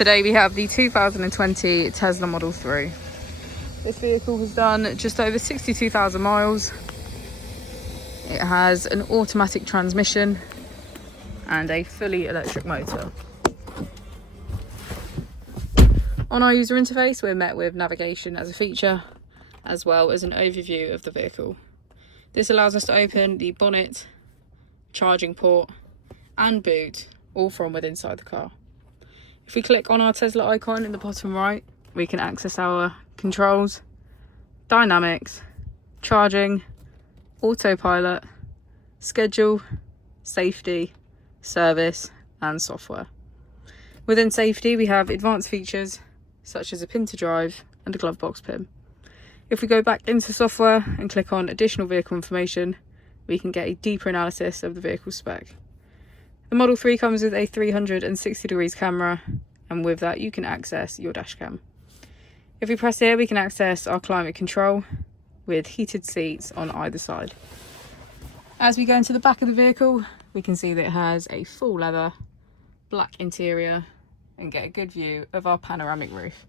Today we have the 2020 Tesla Model 3. This vehicle has done just over 62,000 miles. It has an automatic transmission and a fully electric motor. On our user interface, we're met with navigation as a feature, as well as an overview of the vehicle. This allows us to open the bonnet, charging port and boot, all from within inside the car. If we click on our Tesla icon in the bottom right, we can access our controls, dynamics, charging, autopilot, schedule, safety, service and software. Within safety, we have advanced features such as a pin to drive and a glove box pin. If we go back into software and click on additional vehicle information, we can get a deeper analysis of the vehicle spec. The Model 3 comes with a 360 degrees camera, and with that you can access your dash cam. If we press here, we can access our climate control with heated seats on either side. As we go into the back of the vehicle, we can see that it has a full leather black interior and get a good view of our panoramic roof.